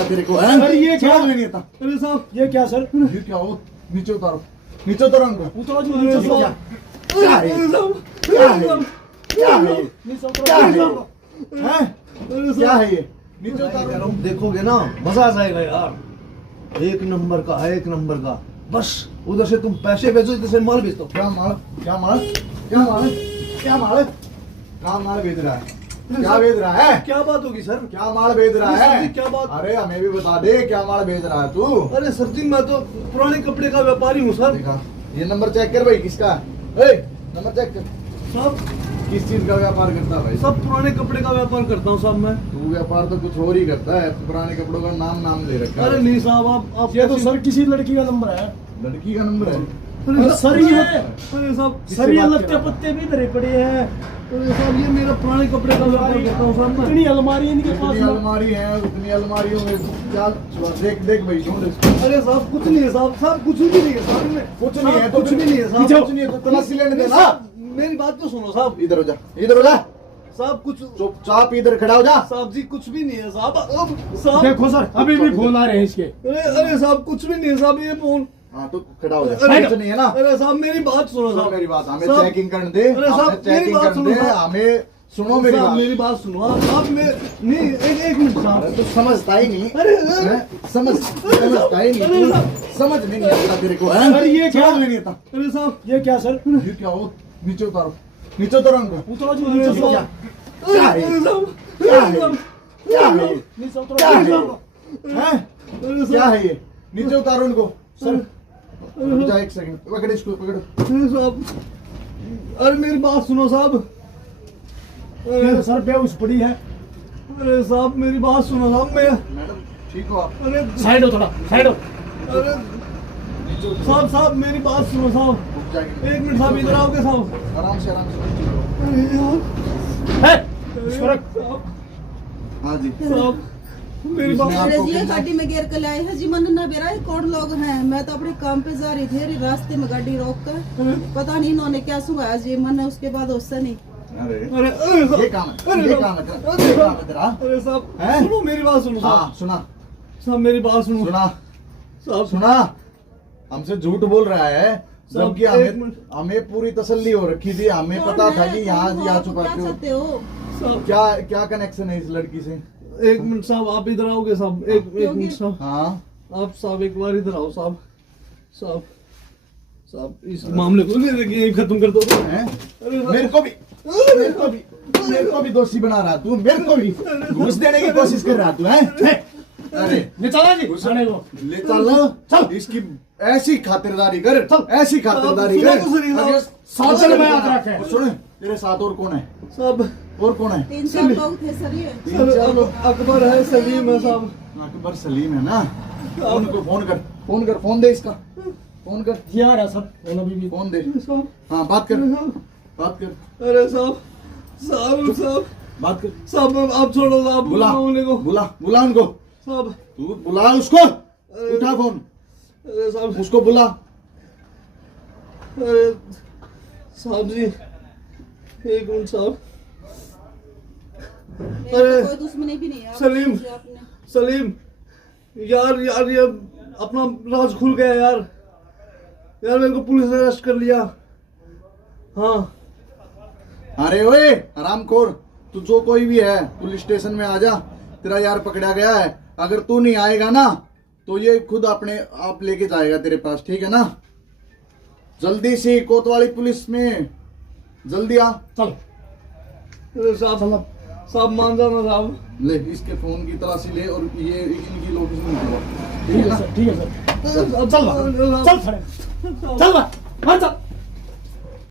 आता तेरे को है? सर ये क्या? समझ में नहीं आता। अरे साहब ये क्या सर? ये क्या हो? नीचे उतारो, नीचे उतारो हमको। उतारो जी नीचे क्या उतारो। क्या है? क्या है? क्या है? नीचे क्या है? उतारो। हैं? क्या है ये? नीचे उतारो। देखोगे ना मजा आ जाएगा यार, एक नंबर का है, एक नंबर का। बस उधर से तुम पैसे भेजो, इधर से माल भेज दो। क्या माल? क्या माल? क्या माल? क्या माल? क्या माल बेच रहा है? क्या बेच रहा है? क्या बात होगी सर? क्या माल बेच रहा अरे सर है? जी, क्या बात? अरे हमें भी बता दे, क्या माल बेच रहा है तू? अरे सर जी मैं तो पुराने कपड़े का व्यापारी हूँ सर। देखा, ये नंबर चेक कर भाई, किसका है? ए, नंबर चेक कर। साहब किस चीज का व्यापार करता है भाई? सब पुराने कपड़े का व्यापार करता हूँ साहब मैं। तू व्यापार तो कुछ और ही करता है, पुराने कपड़ों का नाम ले रखा है। अरे नहीं साहब, आप ये तो सर किसी लड़की का नंबर है। लड़की का नंबर है? अरे सर ये अरे साहब, सर ये लगते पत्ते भी धरे पड़े हैं। अरे साहब ये मेरा पुराने कपड़े का व्यापार करता हूँ साहब मैं। इतनी अलमारी है इनके पास उतनी में। अलमारी है, उतनी अलमारियों में चल देख देख भाई, ढूंढ इसको। अरे साहब कुछ नहीं है साहब, साहब कुछ भी नहीं है साहब में। कुछ नहीं है तो कुछ भी नहीं है साहब। पीछे कुछ नहीं है तो तलाशी लेने देना। मेरी बात तो सुनो साहब। इधर हो जा, इधर हो जा, साहब कुछ चुपचाप इधर खड़ा हो जा। साहब जी कुछ भी नहीं है साहब। अब साहब देखो सर अभी भी फोन आ रहे हैं इसके। अरे साहब कुछ भी नहीं है साहब, ये फोन। हाँ तो खड़ा हो जा, अरे कुछ नहीं है ना? अरे साहब मेरी बात सुनो सुनो साहब। मेरी बात, हमें साहब, चेकिंग करने दे, अरे साहब, हमें चेकिंग मेरी बात करने सुनो दे, साहब। हमें सुनो मेरी साहब बात। मेरी बात सुनो आप नहीं एक मिनट साहब। अरे तू समझता ही नहीं। अरे समझता ही नहीं अरे तू। साहब। समझ में नहीं आता तेरे को है? सर ये क्या? समझ में नहीं आता। अरे साहब ये क्या सर? ये क्या हो? नीचे उतारो, नीचे उतारो हमको। उतारो जी नीचे ये क्या? उतारो। क्या है? अरे साहब, क्या है? क्या है? नीचे क्या है? उतारो। हैं? अरे क्या साहब, है ये? नीचे उतारो उनको। सर रुक जा एक सेकंड, पकड़ इसको, पकड़ो। अरे साहब, अरे मेरी बात सुनो साहब। ये सर बेहोश पड़ी है। अरे साहब मेरी बात सुनो साहब। मैं मैडम ठीक हो आप? अरे साइड हो थोड़ा, साइड हो। अरे साहब मेरी बात सुनो साहब। रुक जाएंगे, एक मिनट साहब, इधर आओगे साहब? आराम से आराम से। अरे यार, है इसको रख। साहब हाँ जी, साहब मेरी इसमें बात आप- आपको ये कितना- गाड़ी में गिर कर लाए हैं जी, मन ना बेरा कौन लोग हैं। मैं तो अपने काम पे जा रही थी, रास्ते में गाड़ी रोक कर पता नहीं इन्होंने क्या सुनाया जी, मन उसके बाद उससे नहीं। अरे अरे अरे साहब, ये काम है, अरे ये साहब, काम है तेरा, अरे ये साहब, काम है तेरा। अरे साहब हैं? सुनो मेरी बात सुनो साहब। हाँ सुना, साहब मेरी बात सुनो सुना, साहब। सुना। हमसे झूठ बोल रहा है, साहब, जबकि एक हमें मिनट। हमें पूरी तसल्ली हो रखी थी, हमें कौन पता था है? कि यहाँ कौन हो? यहाँ आप छुपाते क्या हो। चाहते हो? साहब क्या क्या कनेक्शन है इस लड़की से? एक मिनट साहब, आप इधर आओगे साहब? एक मिनट साहब, हाँ आप साहब एक बार इधर आओ साहब। साहब साहब इस मामले को यही खत्म कर दो। हैं? अरे साहब, मेरे को भी, मेरे को भी, मेरे को भी दोषी बना रहा तू, मेरे को भी घूस देने की कोशिश कर रहा तू है? अरे निकाला जी खाने को। ले चल, चल इसकी ऐसी खातिरदारी कर, ऐसी खातिरदारी सुनो कर। तो सही, अरे, साथ साथ में याद रखे। और सुन, तेरे साथ और कौन है? साहब और कौन है? 3-4 लोग थे सर ये। सर अकबर है, सलीम है साहब। अकबर सलीम है ना? फोन को फोन कर, फोन कर, फोन दे इसका, फोन कर, ये आ रहा सर फोन अभी भी। फोन दे। साहब हाँ बात कर, अरे साहब, बात कर, अरे साहब साहब साहब बात कर। साहब आप छोड़ो साहब, बुला, मामले को बुला, बुला उनको, साहब। तू बुला उसको, उठा फोन, अरे साहब, उसको बुला। अरे साहब जी एक मिनट साहब। मेरी अरे, तो कोई दुश्मनी भी नहीं है। सलीम। आपने सलीम यार यार ये अपना राज खुल गया यार। यार मेरे को पुलिस ने अरेस्ट कर लिया। हाँ अरे ओए हरामखोर, तू जो कोई भी है पुलिस स्टेशन में आ जा, तेरा यार पकड़ा गया है। अगर तू नहीं आएगा ना तो ये खुद अपने आप लेके जाएगा तेरे पास, ठीक है ना? जल्दी से कोतवाली पुलिस में जल्दी आ। चल अरे साहब साहब मान जाना साहब। ले इसके फोन की तलाशी ले और ये इनकी लोकेशन निकालो, ठीक है सर, ठीक है सर। चल चल चल खड़े चल हाँ चल।